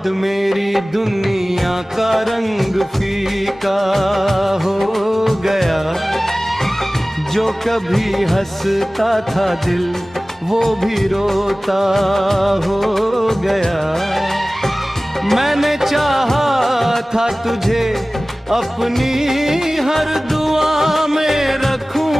बाद मेरी दुनिया का रंग फीका हो गया। जो कभी हंसता था दिल वो भी रोता हो गया। मैंने चाहा था तुझे अपनी हर दुआ में रखूं,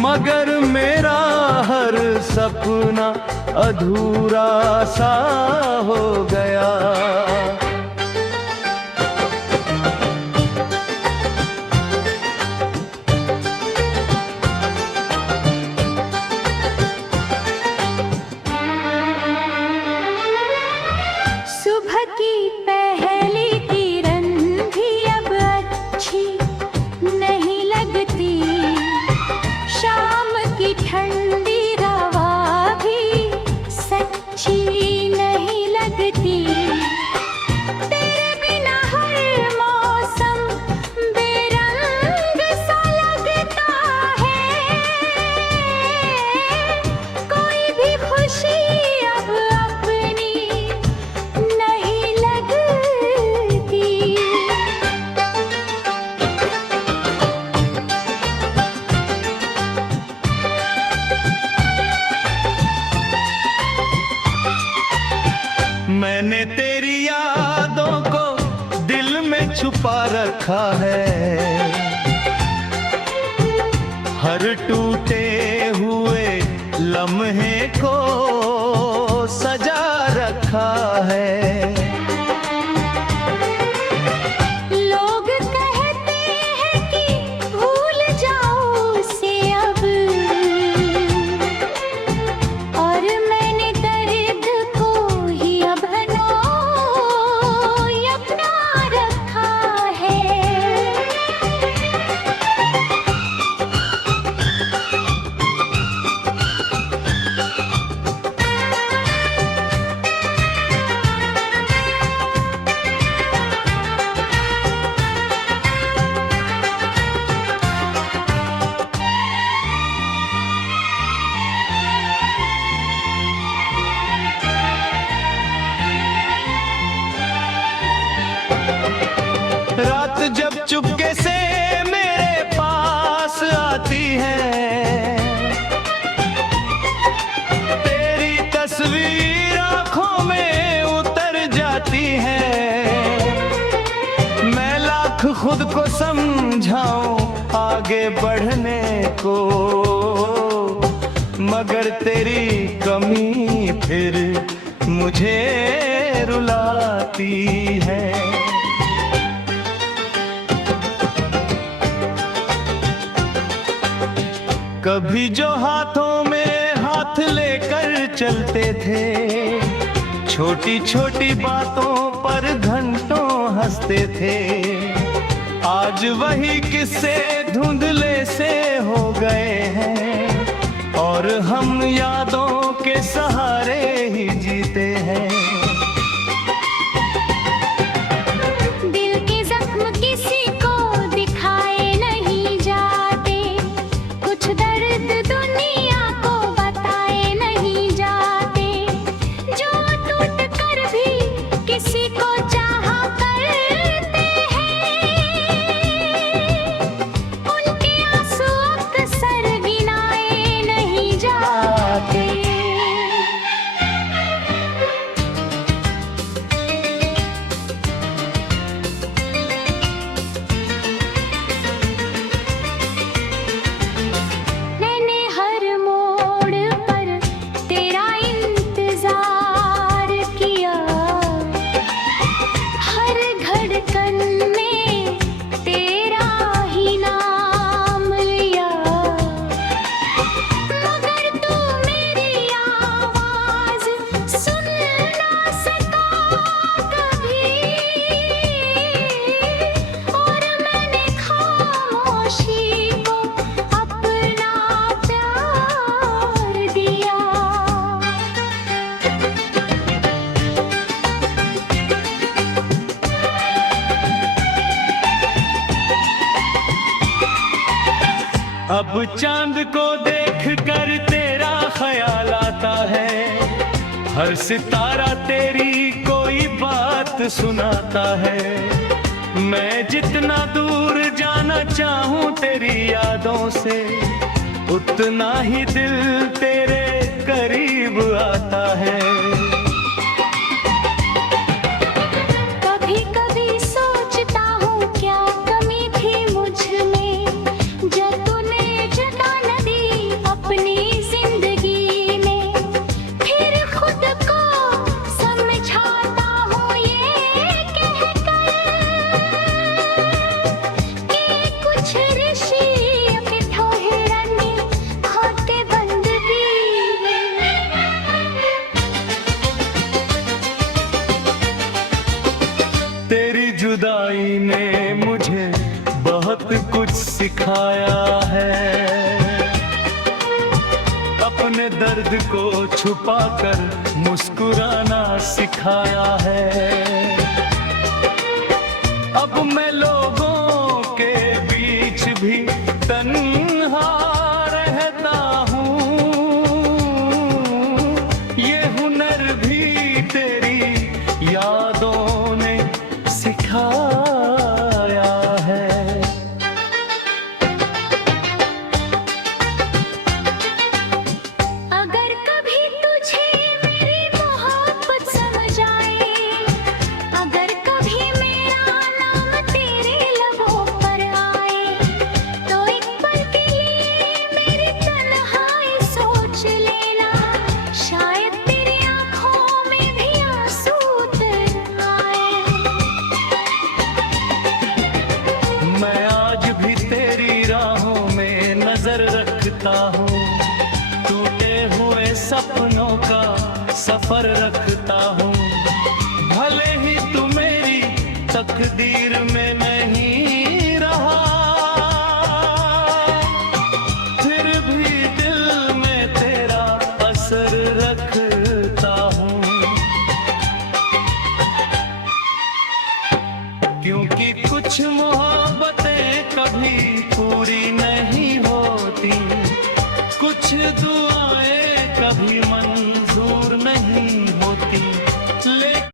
मगर मेरा हर सपना अधूरा सा हो गया। सुबह की पहली किरण भी अब अच्छी नहीं लगती, शाम की ठंडी हवा भी सच्ची नहीं लगती। तेरे बिना हर मौसम बेरंग सा लगता है, कोई भी खुशी अब अपनी नहीं लगती। मैंने तेरी यादों को दिल में छुपा रखा है, हर टूटे हुए लम्हे को सजा रखा है। लोग कहते हैं कि भूल जाओ उसे अब, और मैंने दर्द को ही अपना रखा है। रात जब चुपके से मेरे पास आती है, तेरी तस्वीर आंखों में उतर जाती है। मैं लाख खुद को समझाऊं आगे बढ़ने को, मगर तेरी कमी फिर मुझे रुलाती है। कभी जो हाथों में हाथ लेकर चलते थे, छोटी छोटी बातों पर घंटों हंसते थे, आज वही किस्से धुंधले से हो गए हैं, और हम यादों के सहारे ही जीते हैं। दिल के जख्म किसी को दिखाए नहीं जाते, कुछ दर्द दुनिया को बताए नहीं जाते। जो टूट कर भी किसी को चाहा करते हैं, उनके आंसू अक्सर गिनाए नहीं जाते। मैंने हर मोड़ पर तेरा इंतजार किया, हर धड़कन में तेरा ही नाम लिया, मगर तू मेरी आवाज सुन ना सका कभी, और मैंने खामोशी को अपना प्यार दिया। अब चांद को देख कर तेरा ख्याल आता है, हर सितारा तेरी कोई बात सुनाता है। मैं जितना दूर जाना चाहूं तेरी यादों से, उतना ही दिल तेरे करीब आता है। कभी कभी सोचता हूँ क्या कमी थी मुझ में, जो तूने जता न दी अपनी जिंदगी में। फिर खुद को समझाता हूँ ये कहकर कि कुछ ऋषि अपने ठोहरन होते बंदगी। तेरी जुदाई ने मुझे बहुत कुछ सिखाया है। अपने दर्द को छुपाकर मुस्कुराना सिखाया है। अब मैं लोगों के बीच भी तन्हा रहता हूँ। ये हुनर भी तेरी यादों ने सिखाया है। अगर कभी तुझे मेरी मोहब्बत समझ आए, अगर कभी मेरा नाम तेरे लबों पर आए, तो एक पल के लिए मेरी तन्हाई सोच लेना, शायद तेरी आंखों में भी आंसू उतर आए। मैं आज भी तेरी राहों में नजर रखता हूँ। टूटे हुए सपनों का सफर रखता हूँ। भले ही तू मेरी तकदीर में नहीं रहा, फिर भी दिल में तेरा असर रखता हूँ। क्योंकि कुछ मोहब्बतें कभी पूरी नहीं होती, कुछ दुआएं कभी मंजूर नहीं होती। लेकिन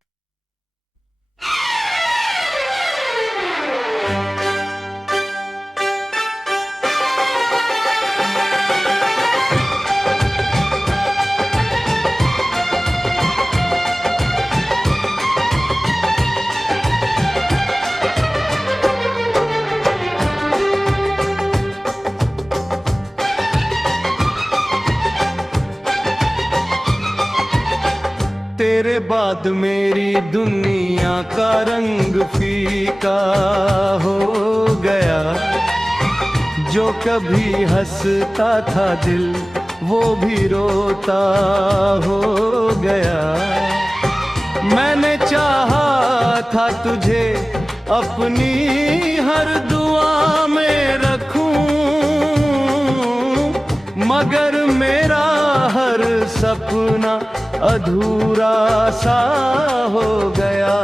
तेरे बाद मेरी दुनिया का रंग फीका हो गया। जो कभी हंसता था दिल वो भी रोता हो गया। मैंने चाहा था तुझे अपनी हर दुआ में रखूं, मगर मेरा हर सपना अधूरा सा हो गया।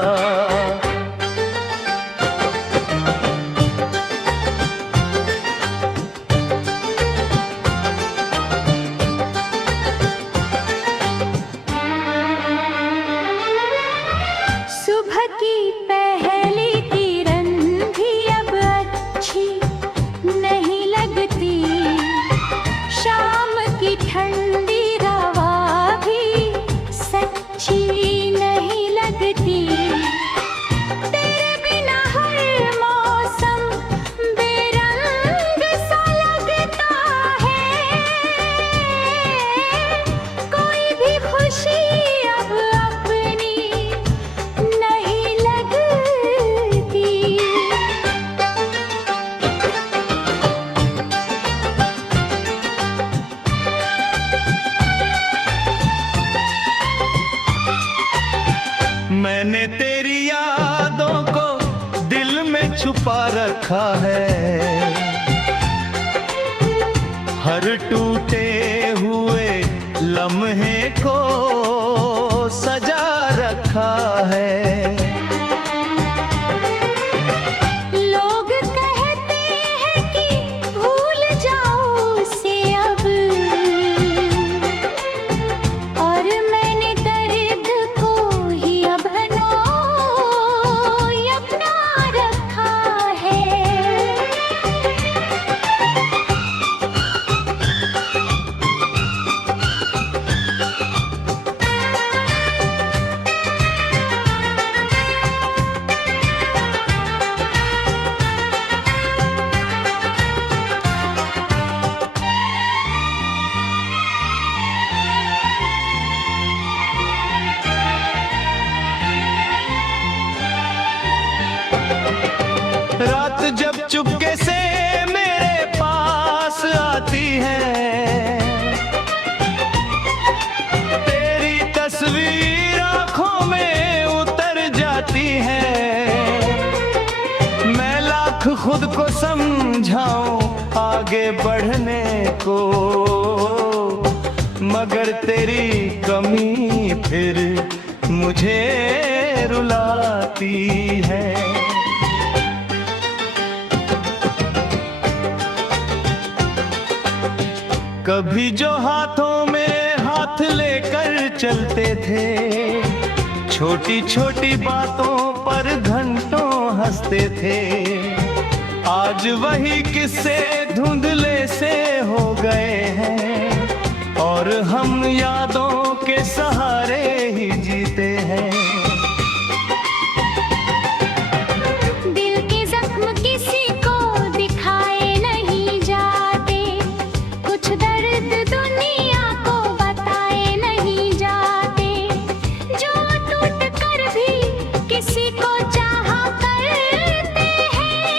सुबह की पहली किरण भी अब अच्छी नहीं लगती, शाम की ठंडी हवा भी सच्ची नहीं लगती। तेरे बिना हर मौसम बेरंग सा लगता है, कोई भी खुशी अब अपनी नहीं लगती। मैंने तेरी यादों को दिल में छुपा रखा है। हर टूटे हुए लम्हे को सजा रखा है। लोग कहते हैं कि भूल जाओ उसे अब, और मैंने दर्द खुद को समझाऊं आगे बढ़ने को, मगर तेरी कमी फिर मुझे रुलाती है। कभी जो हाथों में हाथ लेकर चलते थे, छोटी छोटी बातों पर घंटों हंसते थे, आज वही किस्से धुंधले से हो गए हैं और हम यादों के सहारे ही जीते हैं। दिल के जख्म किसी को दिखाए नहीं जाते, कुछ दर्द दुनिया को बताए नहीं जाते, जो टूट कर भी किसी को चाहा करते हैं,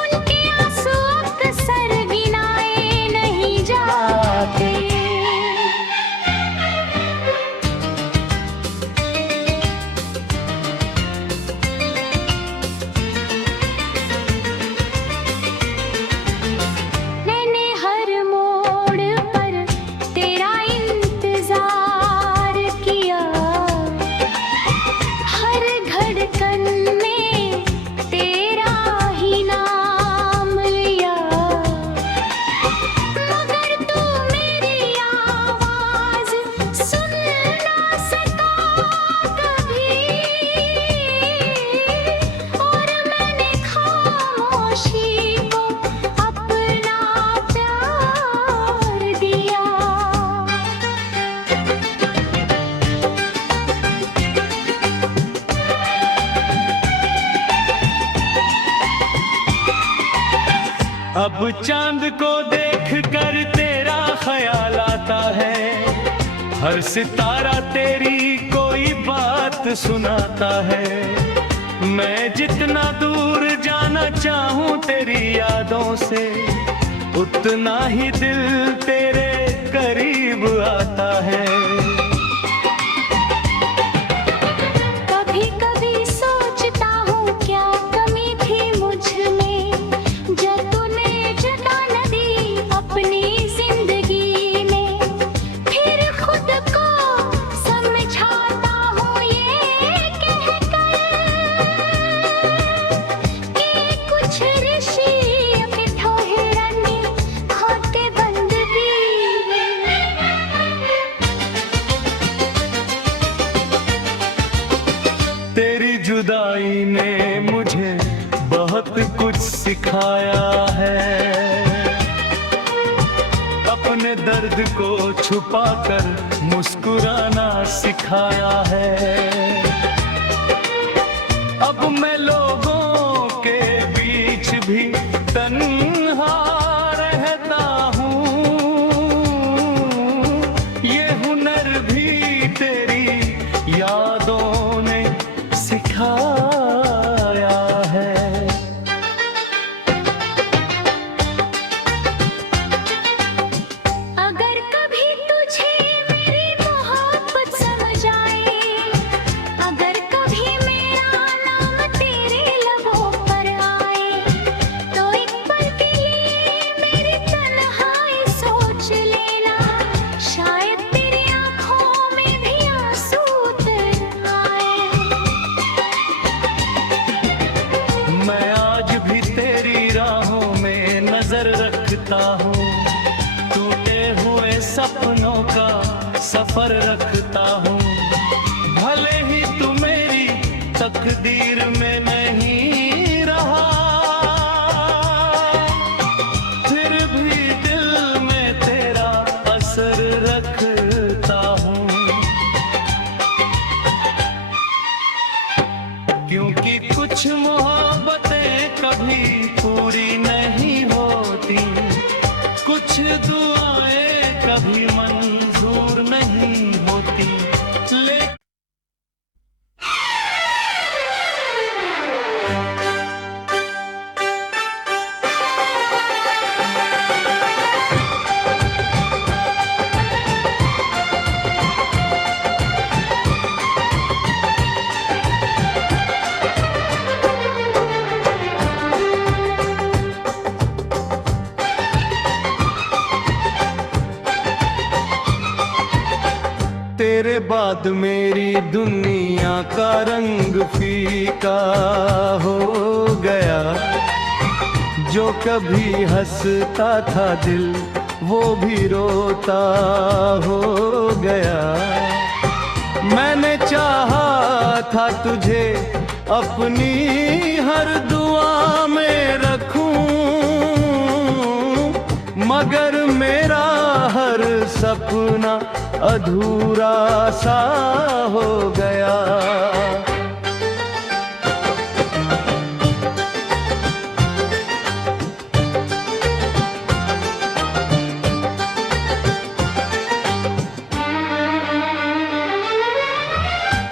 उनके आंसू अक्सर गिनाए नहीं जाते। मैंने हर मोड़ पर तेरा इंतजार किया, हर धड़कन में तेरा ही नाम लिया, मगर तू मेरी आवाज सुन ना सका कभी, और मैंने खामोशी को अपना प्यार दिया। अब चांद को देख कर तेरा ख्याल आता है, हर सितारा तेरी कोई बात सुनाता है। मैं जितना दूर जाना चाहूं तेरी यादों से, उतना ही दिल तेरे करीब आता है। कभी कभी सोचता हूँ क्या कमी थी मुझ में, जो तूने जता न दी अपनी जिंदगी में, फिर खुद को समझाता हूँ ये कहकर कि कुछ ऋषि के ठोहरने होते बंदगी। तेरी जुदाई ने मुझे बहुत कुछ सिखाया है, अपने दर्द को छुपाकर मुस्कुराना सिखाया है। अब मैं लोगों के बीच भी तन्हा रहता हूँ, ये हुनर भी तेरी यादों ने सिखाया है। अगर कभी तुझे मेरी मोहब्बत समझ आए, अगर कभी मेरा नाम तेरे लबों पर आए, तो एक पल के लिए मेरी तन्हाई सोच लेना, शायद तेरी आंखों में भी आंसू उतर आए। मैं आज भी तेरी राहों में नजर रखता हूँ, टूटे हुए सपनों का सफर रखता हूँ। भले ही तू मेरी तकदीर में नहीं रहा, फिर भी दिल में तेरा असर रखता हूँ, क्योंकि कुछ मोहब्बतें कभी पूरी नहीं होती, कुछ दुआएं कभी मंजूर नहीं होती। लेकिन बाद मेरी दुनिया का रंग फीका हो गया। जो कभी हंसता था दिल वो भी रोता हो गया। मैंने चाहा था तुझे अपनी हर दुआ में रखूं, मगर मेरा हर सपना अधूरा सा हो गया।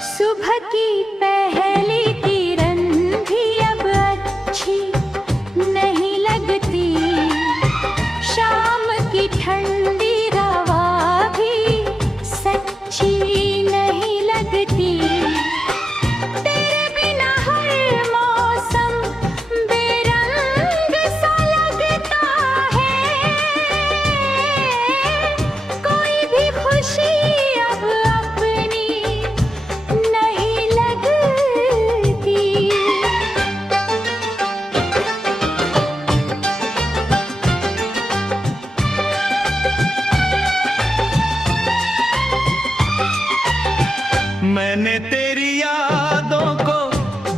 सुबह की पहली किरण भी अब अच्छी नहीं लगती, शाम की ठंडी हवा भी सच्ची नहीं लगती। तेरे बिना हर मौसम बेरंग सा लगता है, कोई भी खुशी अब अपनी नहीं लगती। मैंने तेरी यादों को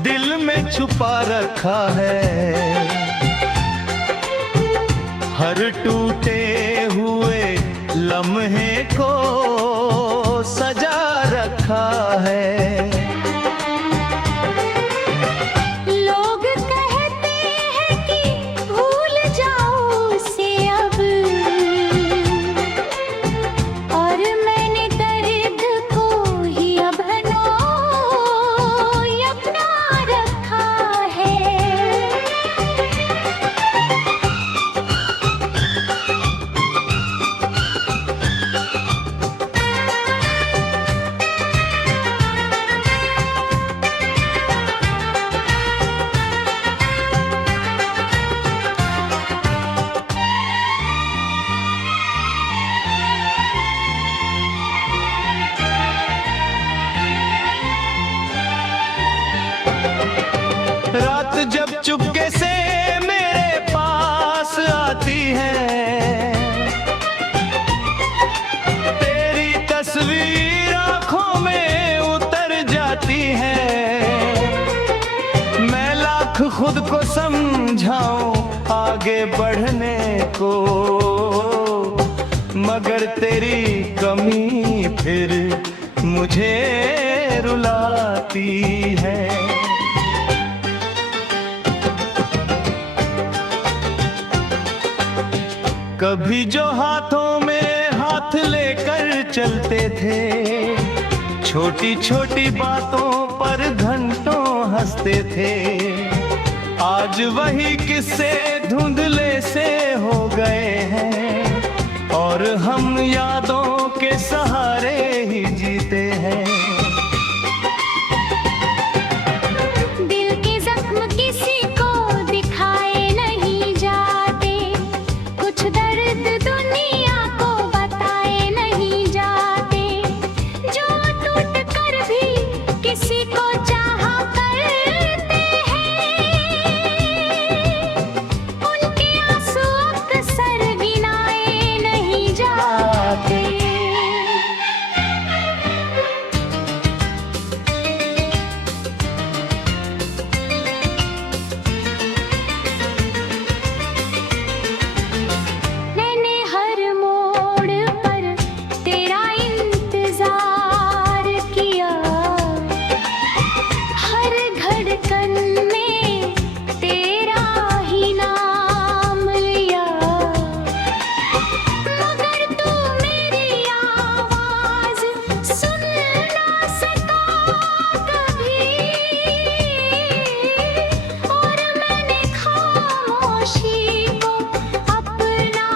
दिल में छुपा रखा है, हर टूटे हुए लम्हे को सजा रखा है। लोग कहते हैं कि भूल जाओ उसे अब, और मैंने दर्द को ही अपना रखा है। रात जब चुपके से मेरे पास आती है, तेरी तस्वीर आंखों में उतर जाती है। मैं लाख खुद को समझाऊं आगे बढ़ने को, मगर तेरी कमी फिर मुझे रुलाती है। कभी जो हाथों में हाथ लेकर चलते थे, छोटी छोटी बातों पर घंटों हंसते थे, आज वही किस्से धुंधले से हो गए हैं, और हम यादों के सहारे ही जीते हैं। दिल के जख्म किसी को दिखाए नहीं जाते, कुछ दर्द दुनिया को बताए नहीं जाते। जो टूट कर भी किसी को चाहा करते हैं, उनके आंसू अक्सर गिनाए नहीं जाते। मैंने हर मोड़ पर तेरा इंतजार किया, हर धड़कन में तेरा ही नाम लिया, मगर तू मेरी आवाज सुन ना सका कभी, और मैंने खामोशी को अपना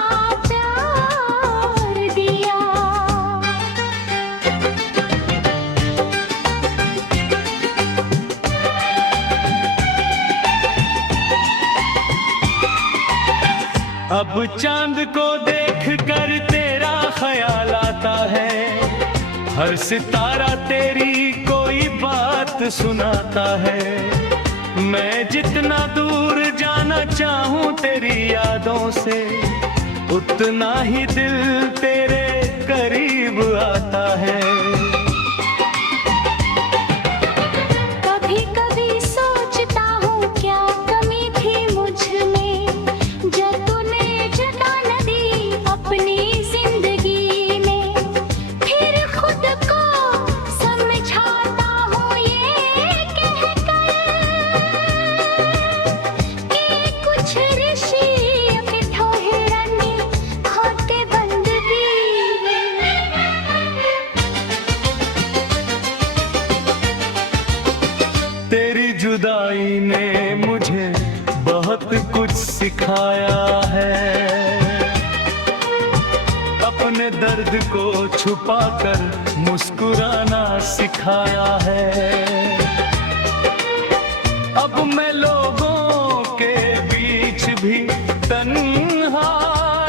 प्यार दिया। अब चांद को देख कर तेरा ख्याल आता है, हर सितारा तेरी कोई बात सुनाता है। मैं जितना दूर जाना चाहूं तेरी यादों से, उतना ही दिल तेरे करीब आता है। कभी कभी सोचता हूँ क्या कमी थी मुझ में, जो तूने जता न दी अपनी जिंदगी में। फिर खुद को समझाता हूँ ये कहकर कि कुछ ऋषि अपने ठोहरने होते बंदगी। तेरी जुदाई ने मुझे बहुत कुछ सिखाया है। अपने दर्द को छुपाकर मुस्कुराना सिखाया है। अब मैं लोगों के बीच भी तन्हा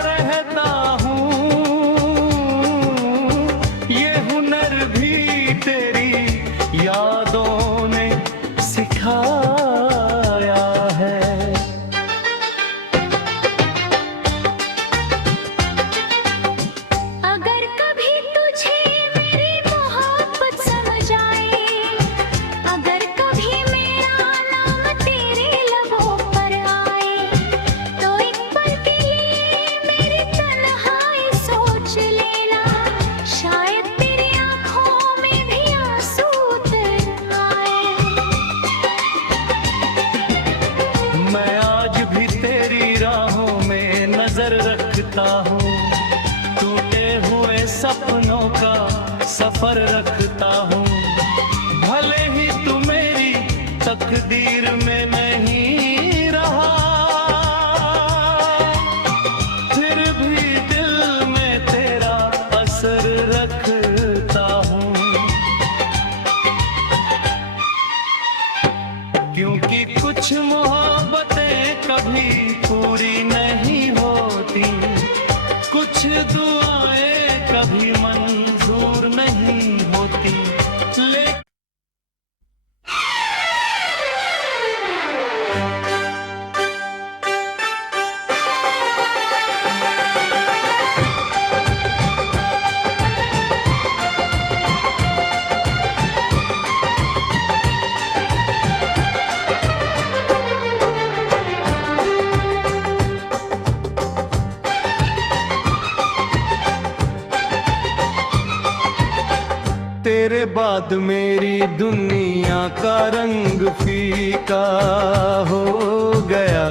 रहता हूँ। ये हुनर भी तेरी यादों ने सिखाया है। अगर कभी तुझे मेरी मोहब्बत समझ आए, अगर कभी मेरा नाम तेरे लबों पर आए, तो एक पल के लिए मेरी तन्हाई सोच लेना, शायद तेरी आंखों में भी आंसू उतर आए। मैं आज भी तेरी राहों में नजर रखता हूँ। टूटे हुए सपनों का सफर रखता हूँ। भले ही तू मेरी तकदीर में नहीं रहा, फिर भी दिल में तेरा असर रखता हूँ। क्योंकि कुछ मोहब्बतें कभी पूरी नहीं होती, कुछ दुआएं कभी मंजूर नहीं होती। लेकिन तेरे बाद मेरी दुनिया का रंग फीका हो गया।